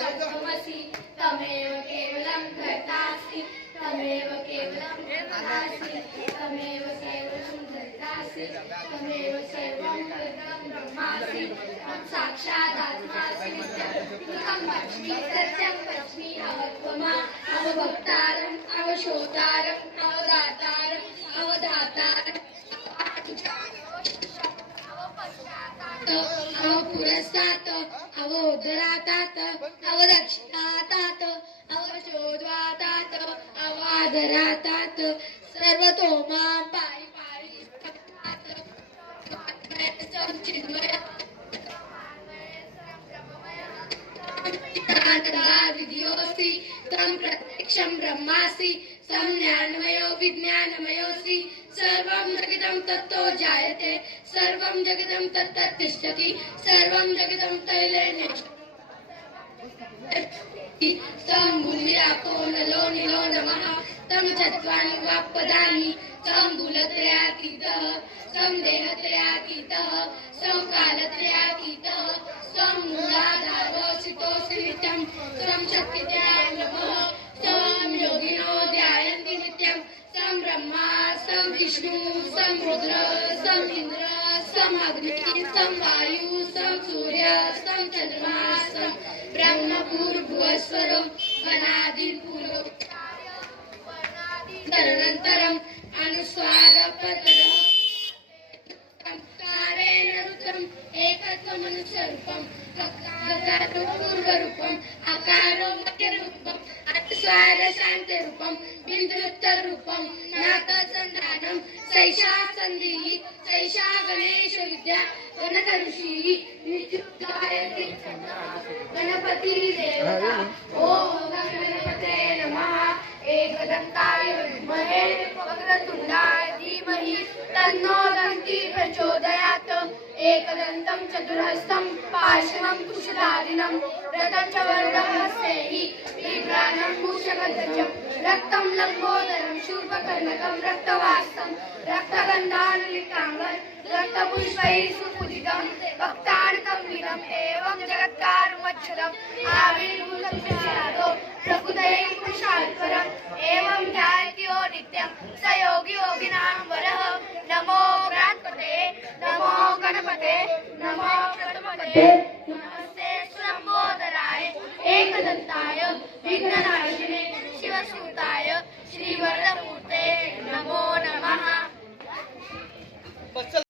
तत्त्वमसि तमेव केवलं कर्तासि तमेव केवलं कर्तासि तमेव केवलं कर्तासि तमेव सर्वं ब्रह्मासि त्वं साक्षादात्मासि नित्यं त्वं सत्यं पश्मि अवत्वमा, अवभक्तारम्, अवशोतारम् tată, au curățată, au odăra tată, au răcșina tată, au ciodua tată, au adăra tată, sărbătoma pai pai tată, să-mi cinuie Dios, tan protección brahmasi, तं ज्ञानमयो विज्ञानमयोऽसि सर्वं ब्रह्मा सम विष्णू सम रुद्र सम इंद्र सम अग्नी सम वायू सम सूर्य सम चंद्रमा सम ब्रह्मपूर भुवस्वर गणादी पूर्व तदनन्तरम् अनुस्वारपतरम् कारेण रुद्रम् एकत्वमनुस्वरूपम् पूर्वरूपम् अनुस्वारशान्तरूपम् बिन्दुत्तररूपम् नाकसन्धानम् सैषा सन्धिः सैषा गणेशविद्या गणकऋषिः नित्युक्तायति देवता ॐ गणपते नमः एकदन्ताय विद्महे वक्रतुण्डाय धीमहि तन्नो दन्ति प्रचोदयात् एकदन्तं चतुर्हस्तं पार्श्वं कुशधारिणं रथं मध्यजं रक्तं लम्बोदरं शूर्पकर्णकं रक्तवास्तं रक्तगन्धानुलिताङ्गं रक्तपुष्पैः सुपूजितं भक्तार्कमिदम् एवं जगत्कारमच्छदम् आविर्भूतं विशालो प्रकृतये पुरुषात्परम्, एवं ध्यायत्यो नित्यं, स योगी योगिनां वरः। नमो गणपते नमो गणपते, नमो प्रथमपते नमस्ते स्वम्बोधराय एकदन्ताय, विघ्ननाशिने। I'm not a